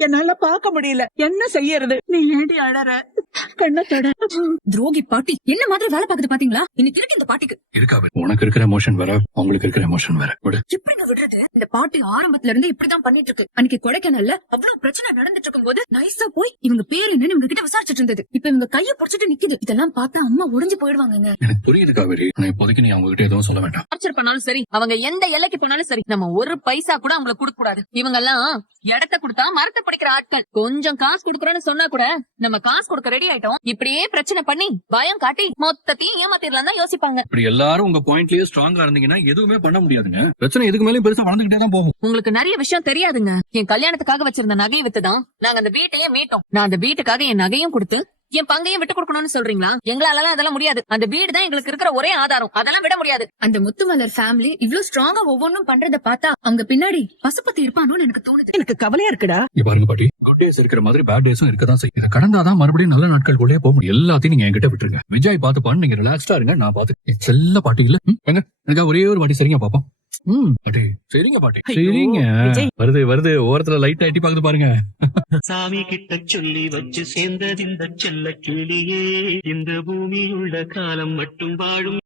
என்னால பாக்க முடியல. என்ன செய்யறது? நீ ஏண்டி அழற? கண்ணத்தோட துரோகி பாட்டி என்ன மாதிரி வேலை பாக்குது பாத்தீங்களா? இன்னைக்கு இருக்கு இந்த பாட்டிக்கு. இருக்காது. உனக்கு இருக்கிற எமோஷன் வேற, அவங்களுக்கு இருக்கிற எமோஷன் வேற. எப்படிங்க விடுறது? இந்த பாட்டி ஆரம்பத்துல இருந்து இப்படிதான் பண்ணிட்டு இருக்கு. அன்னைக்கு கொடைக்கானல்ல அவ்வளவு பிரச்சனை நடந்துட்டு இருக்கும் போது நைஸா போய் இவங்க பேரு என்னன்னு இவங்க கிட்ட விசாரிச்சுட்டு இருந்தது. இப்ப இவங்க கைய புடிச்சிட்டு நிக்குது. இதெல்லாம் பார்த்தா அம்மா உடைஞ்சு போயிடுவாங்க. எனக்கு புரியுது காவேரி. ஆனா இப்போதைக்கு நீ அவங்க கிட்ட எதுவும் சொல்ல வேண்டாம். டார்ச்சர் பண்ணாலும் சரி, அவங்க எந்த எல்லைக்கு போனாலும் சரி, நம்ம ஒரு பைசா கூட அவங்களுக்கு கொடுக்க கூடாது. இவங்க எல்லாம் இடத்த கொடுத்தா மரத்தை பிடிக்கிற ஆட்கள். கொஞ்சம் காசு கொடுக்கறோம்னு சொன்னா கூட நம்ம காசு கொடுக்க ரெடி ஆயிட்டோம். இப்படியே பிரச்சனை பண்ணி பயம் காட்டி மொத்தத்தையும் ஏமாத்திரலாம் தான் யோசிப்பாங்க. இப்படி எல்லாரும் உங்க பாயிண்ட்லயே ஸ்ட்ராங்கா இருந்தீங்கன்னா எதுவுமே பண்ண முடியாதுங்க. பிரச்சனை இதுக்கு மேலே பெருசா வளர்ந்துகிட்டே தான் போகும். உங்களுக்கு நிறைய விஷயம் தெரியாதுங்க. என் கல்யாணத்துக்காக வச்சிருந்த நகையை வித்துதான் நாங்க அந்த வீட்டையே மீட்டோம். நான் அந்த வீட்டுக்காக என் நகையும் கொடுத்து என் பங்கையும் விட்டு கொடுக்கணும்னு சொல்றீங்களா? எங்களால அதெல்லாம் முடியாது. அந்த வீடு தான் எங்களுக்கு இருக்கிற ஒரே ஆதாரம். அதெல்லாம் விட முடியாது. அந்த முத்துமலர் ஃபேமிலி இவ்வளவு ஸ்ட்ராங்கா ஒவ்வொன்னும் பண்றத பார்த்தா அவங்க பின்னாடி பசுபத்தி இருப்பானோன்னு எனக்கு தோணுது. எனக்கு கவலையா இருக்குடா. இங்க பாருங்க பாட்டி, குட் டேஸ் இருக்கிற மாதிரி பேட் டேஸும் இருக்கதான் செய்யும். இதை கடந்தாதான் மறுபடியும் நல்ல நாட்களுக்குள்ளே போக முடியும். எல்லாத்தையும் நீங்க என்கிட்ட விட்டுருங்க. விஜய் பாத்து பான்னு நீங்க ரிலாக்ஸ்டா இருங்க. நான் பாத்து செல்ல பாட்டி இல்ல எனக்கு ஒரே ஒரு வாட்டி சரிங்க பாப்போம். பாட்டி சரிங்க பாட்டி சரிங்க. வருது வருது, ஓரத்துல லைட்டா எட்டி பாக்குது பாருங்க. சாமி கிட்ட சொல்லி வச்சு சேர்ந்தது இந்த செல்ல கிளியே. இந்த பூமியுள்ள காலம் மட்டும் வாழும்